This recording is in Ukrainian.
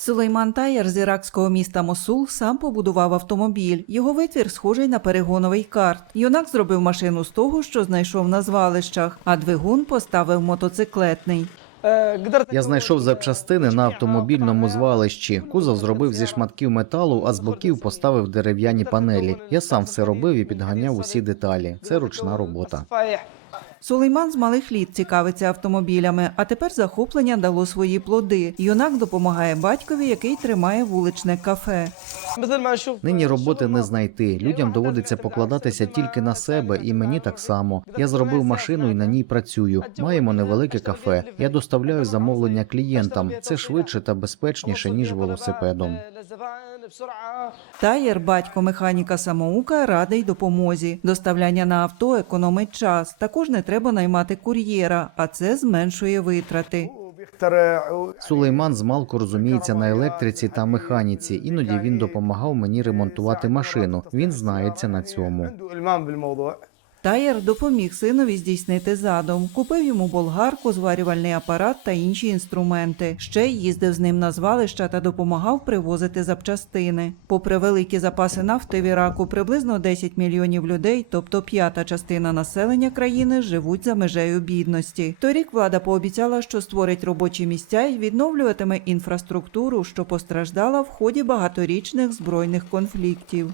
Сулейман Таєр з іракського міста Мосул сам побудував автомобіль. Його витвір схожий на перегоновий карт. Юнак зробив машину з того, що знайшов на звалищах, а двигун поставив мотоциклетний. Я знайшов запчастини на автомобільному звалищі. Кузов зробив зі шматків металу, а з боків поставив дерев'яні панелі. Я сам все робив і підганяв усі деталі. Це ручна робота. Сулейман з малих літ цікавиться автомобілями, а тепер захоплення дало свої плоди. Юнак допомагає батькові, який тримає вуличне кафе. Нині роботи не знайти. Людям доводиться покладатися тільки на себе, і мені так само. Я зробив машину і на ній працюю. Маємо невелике кафе. Я доставляю замовлення клієнтам. Це швидше та безпечніше ніж велосипедом. Таєр, батько механіка самоука, радий допомозі. Доставляння на авто економить час. Також не треба наймати кур'єра, а це зменшує витрати. Сулейман змалку розуміється на електриці та механіці. Іноді він допомагав мені ремонтувати машину. Він знається на цьому. Таєр допоміг синові здійснити задум. Купив йому болгарку, зварювальний апарат та інші інструменти. Ще й їздив з ним на звалища та допомагав привозити запчастини. Попри великі запаси нафти в Іраку, приблизно 10 мільйонів людей, тобто п'ята частина населення країни, живуть за межею бідності. Торік влада пообіцяла, що створить робочі місця і відновлюватиме інфраструктуру, що постраждала в ході багаторічних збройних конфліктів.